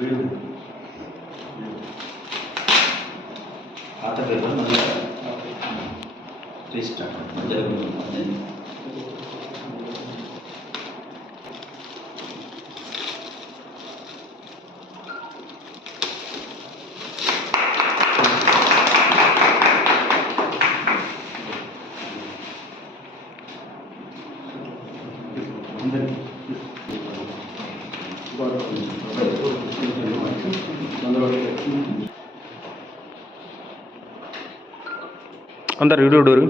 வீடு ஆத்த பேர் வந்து ரீஸ்டார்ட் வந்து வந்து Thank you. అందరు వీడియో డోరు